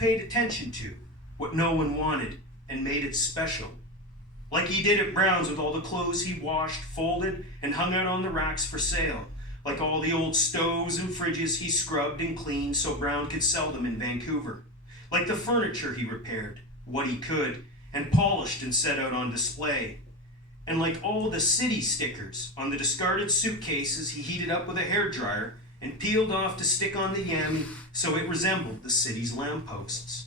paid attention to, what no one wanted, and made it special. Like he did at Brown's with all the clothes he washed, folded, and hung out on the racks for sale. Like all the old stoves and fridges he scrubbed and cleaned so Brown could sell them in Vancouver. Like the furniture he repaired, what he could, and polished and set out on display. And like all the city stickers on the discarded suitcases he heated up with a hairdryer and peeled off to stick on the Yami so it resembled the city's lampposts.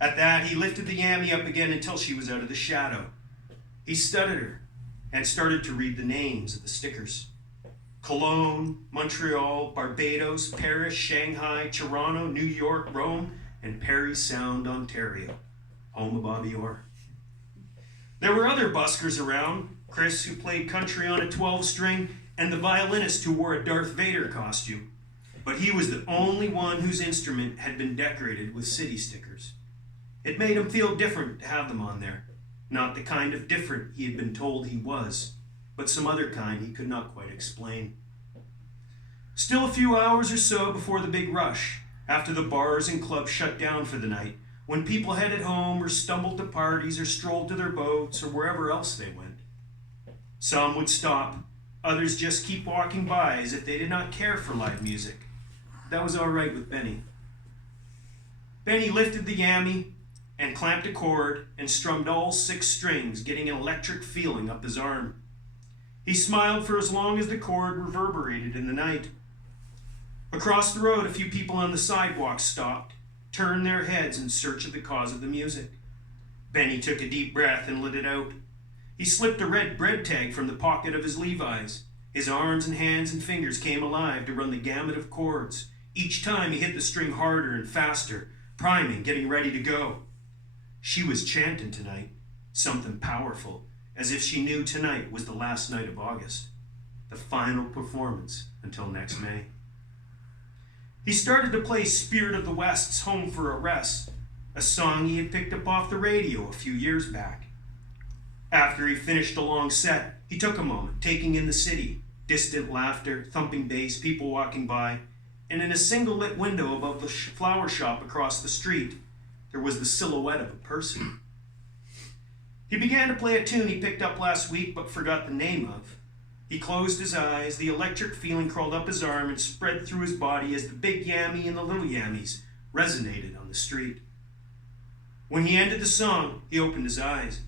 At that, he lifted the Yami up again until she was out of the shadow. He studied her and started to read the names of the stickers. Cologne, Montreal, Barbados, Paris, Shanghai, Toronto, New York, Rome, and Parry Sound, Ontario, home of Bobby Orr. There were other buskers around, Chris, who played country on a 12-string, and the violinist who wore a Darth Vader costume. But he was the only one whose instrument had been decorated with city stickers. It made him feel different to have them on there. Not the kind of different he had been told he was, but some other kind he could not quite explain. Still a few hours or so before the big rush, after the bars and clubs shut down for the night, when people headed home or stumbled to parties or strolled to their boats or wherever else they went. Some would stop, others just keep walking by as if they did not care for live music. That was all right with Benny. Benny lifted the Yami and clamped a cord and strummed all 6 strings, getting an electric feeling up his arm. He smiled for as long as the cord reverberated in the night. Across the road, a few people on the sidewalk stopped, turned their heads in search of the cause of the music. Benny took a deep breath and let it out. He slipped a red bread tag from the pocket of his Levi's. His arms and hands and fingers came alive to run the gamut of chords. Each time he hit the string harder and faster, priming, getting ready to go. She was chanting tonight, something powerful, as if she knew tonight was the last night of August, the final performance until next May. He started to play Spirit of the West's Home for a Rest, a song he had picked up off the radio a few years back. After he finished a long set, he took a moment, taking in the city, distant laughter, thumping bass, people walking by, and in a single lit window above the flower shop across the street, there was the silhouette of a person. He began to play a tune he picked up last week but forgot the name of. He closed his eyes, the electric feeling crawled up his arm and spread through his body as the big Yami and the little Yamis resonated on the street. When he ended the song, he opened his eyes.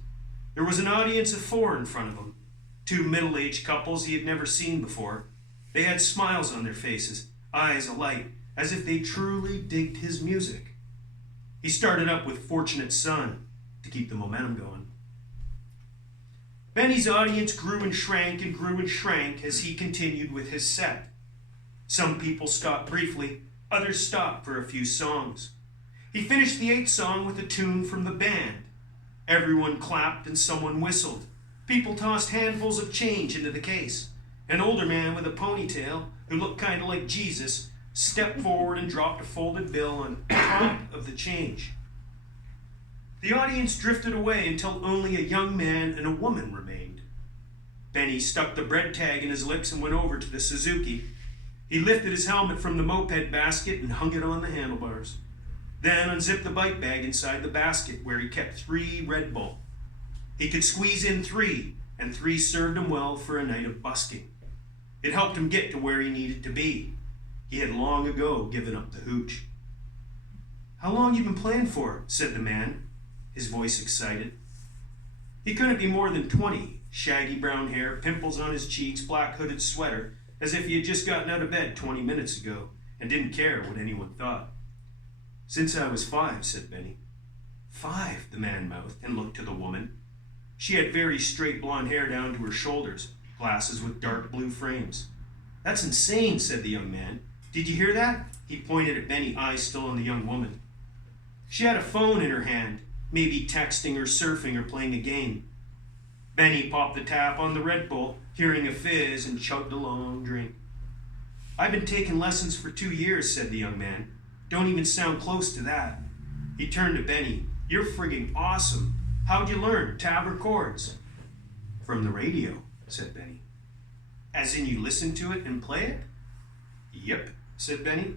There was an audience of 4 in front of him, 2 middle-aged couples he had never seen before. They had smiles on their faces, eyes alight, as if they truly digged his music. He started up with Fortunate Son to keep the momentum going. Benny's audience grew and shrank as he continued with his set. Some people stopped briefly, others stopped for a few songs. He finished the 8th song with a tune from the band. Everyone clapped and someone whistled. People tossed handfuls of change into the case. An older man with a ponytail, who looked kind of like Jesus, stepped forward and dropped a folded bill on top of the change. The audience drifted away until only a young man and a woman remained. Benny stuck the bread tag in his lips and went over to the Suzuki. He lifted his helmet from the moped basket and hung it on the handlebars. Then unzipped the bike bag inside the basket where he kept 3 Red Bull. He could squeeze in 3, and 3 served him well for a night of busking. It helped him get to where he needed to be. He had long ago given up the hooch. "How long you been playing for?" said the man, his voice excited. He couldn't be more than 20, shaggy brown hair, pimples on his cheeks, black hooded sweater, as if he had just gotten out of bed 20 minutes ago and didn't care what anyone thought. "Since I was 5, said Benny. "5, the man mouthed and looked to the woman. She had very straight blonde hair down to her shoulders, glasses with dark blue frames. "That's insane," said the young man. "Did you hear that?" He pointed at Benny, eyes still on the young woman. She had a phone in her hand, maybe texting or surfing or playing a game. Benny popped the tap on the Red Bull, hearing a fizz, and chugged a long drink. "I've been taking lessons for 2 years, said the young man. "Don't even sound close to that." He turned to Benny. "You're friggin' awesome. How'd you learn, tab or chords?" "From the radio," said Benny. "As in you listened to it and play it?" "Yep," said Benny.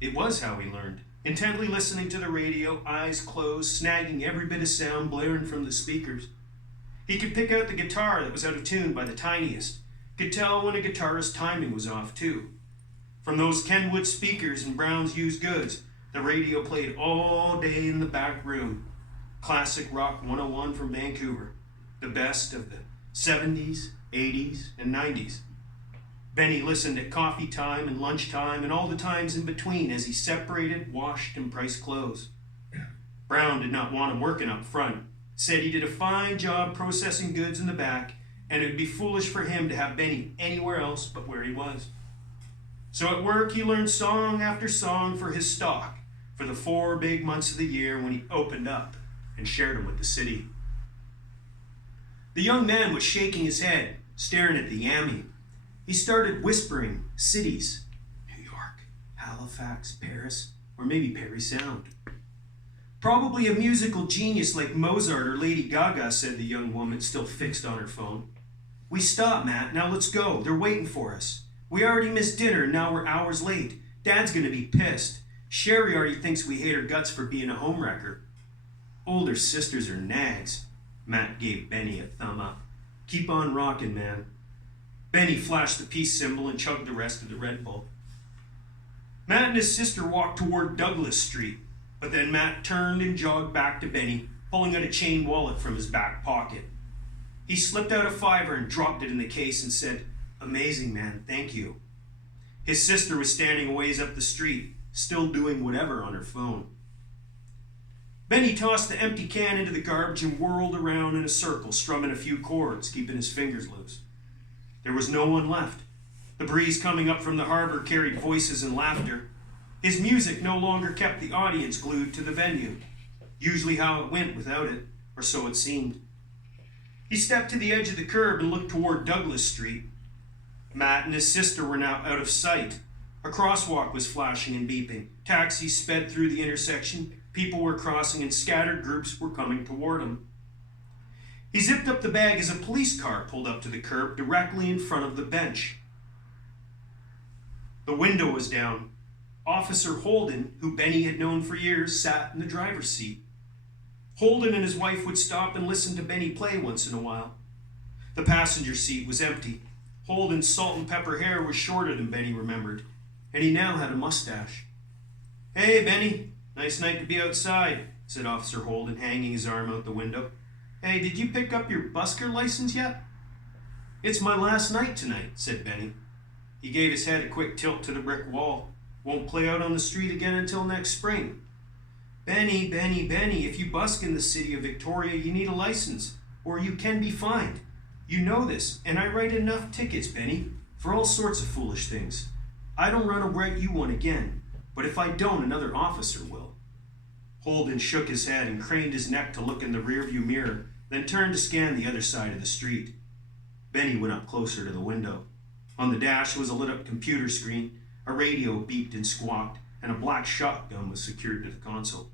It was how he learned. intently listening to the radio, eyes closed, snagging every bit of sound blaring from the speakers. He could pick out the guitar that was out of tune by the tiniest, could tell when a guitarist's timing was off too. From those Kenwood speakers and Brown's used goods, the radio played all day in the back room. Classic Rock 101 from Vancouver, the best of the 70s, 80s, and 90s. Benny listened at coffee time and lunchtime and all the times in between as he separated, washed, and priced clothes. Brown did not want him working up front, said he did a fine job processing goods in the back, and it would be foolish for him to have Benny anywhere else but where he was. So at work he learned song after song for his stock for the 4 big months of the year when he opened up and shared them with the city. The young man was shaking his head, staring at the Yammy. He started whispering cities: New York, Halifax, Paris, or maybe Perry Sound. Probably a musical genius like Mozart or Lady Gaga, said the young woman, still fixed on her phone. We stopped, Matt. Now let's go. They're waiting for us. We already missed dinner, and now we're hours late. Dad's gonna be pissed. Sherry already thinks we hate her guts for being a homewrecker. Older sisters are nags. Matt gave Benny a thumb up. Keep on rocking, man. Benny flashed the peace symbol and chugged the rest of the Red Bull. Matt and his sister walked toward Douglas Street, but then Matt turned and jogged back to Benny, pulling out a chain wallet from his back pocket. He slipped out a $5 and dropped it in the case and said, Amazing, man, thank you. His sister was standing a ways up the street, still doing whatever on her phone. Benny tossed the empty can into the garbage and whirled around in a circle, strumming a few chords, keeping his fingers loose. There was no one left. The breeze coming up from the harbor carried voices and laughter. His music no longer kept the audience glued to the venue, usually how it went without it, or so it seemed. He stepped to the edge of the curb and looked toward Douglas Street. Matt and his sister were now out of sight. A crosswalk was flashing and beeping. Taxis sped through the intersection. People were crossing and scattered groups were coming toward him. He zipped up the bag as a police car pulled up to the curb directly in front of the bench. The window was down. Officer Holden, who Benny had known for years, sat in the driver's seat. Holden and his wife would stop and listen to Benny play once in a while. The passenger seat was empty. Holden's salt and pepper hair was shorter than Benny remembered, and he now had a mustache. Hey, Benny, nice night to be outside, said Officer Holden, hanging his arm out the window. Hey, did you pick up your busker license yet? It's my last night tonight, said Benny. He gave his head a quick tilt to the brick wall. Won't play out on the street again until next spring. Benny, if you busk in the city of Victoria, you need a license, or you can be fined. You know this, and I write enough tickets, Benny, for all sorts of foolish things. I don't run to write you one again, but if I don't, another officer will. Holden shook his head and craned his neck to look in the rearview mirror, then turned to scan the other side of the street. Benny went up closer to the window. On the dash was a lit-up computer screen, a radio beeped and squawked, and a black shotgun was secured to the console.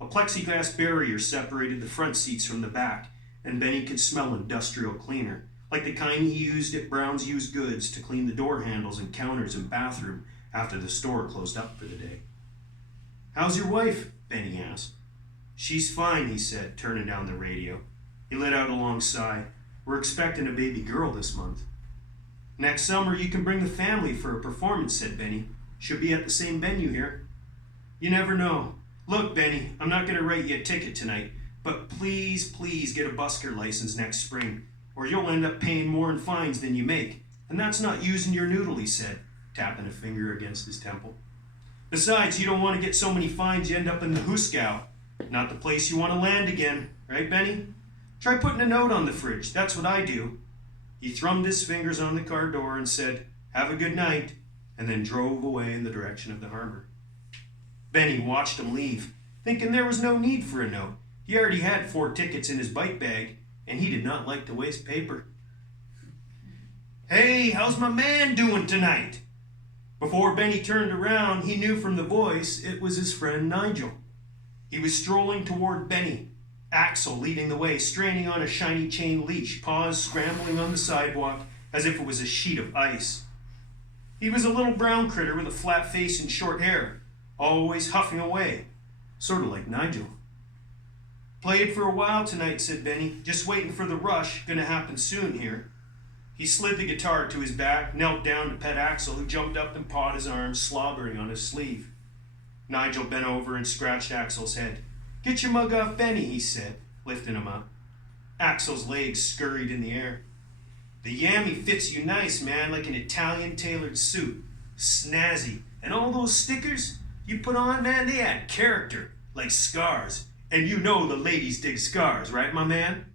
A plexiglass barrier separated the front seats from the back, and Benny could smell industrial cleaner, like the kind he used at Brown's Used Goods to clean the door handles and counters and bathroom after the store closed up for the day. How's your wife? Benny asked. She's fine, he said, turning down the radio. He let out a long sigh. We're expecting a baby girl this month. Next summer you can bring the family for a performance, said Benny. Should be at the same venue here. You never know. Look, Benny, I'm not going to write you a ticket tonight, but please get a busker license next spring, or you'll end up paying more in fines than you make. And that's not using your noodle, he said, tapping a finger against his temple. Besides, you don't want to get so many fines you end up in the Huskow. Not the place you want to land again, right, Benny? Try putting a note on the fridge. That's what I do. He thrummed his fingers on the car door and said, Have a good night, and then drove away in the direction of the harbor. Benny watched him leave, thinking there was no need for a note. He already had 4 tickets in his bike bag, and he did not like to waste paper. Hey, how's my man doing tonight? Before Benny turned around, he knew from the voice it was his friend Nigel. He was strolling toward Benny, Axel leading the way, straining on a shiny chain leash, paws scrambling on the sidewalk as if it was a sheet of ice. He was a little brown critter with a flat face and short hair, always huffing away, sort of like Nigel. Played for a while tonight, said Benny. Just waiting for the rush, gonna happen soon here. He slid the guitar to his back, knelt down to pet Axel, who jumped up and pawed his arm, slobbering on his sleeve. Nigel bent over and scratched Axel's head. Get your mug off Benny, he said, lifting him up. Axel's legs scurried in the air. The yammy fits you nice, man, like an Italian tailored suit. Snazzy. And all those stickers you put on, man, they add character, like scars. And you know the ladies dig scars, right, my man?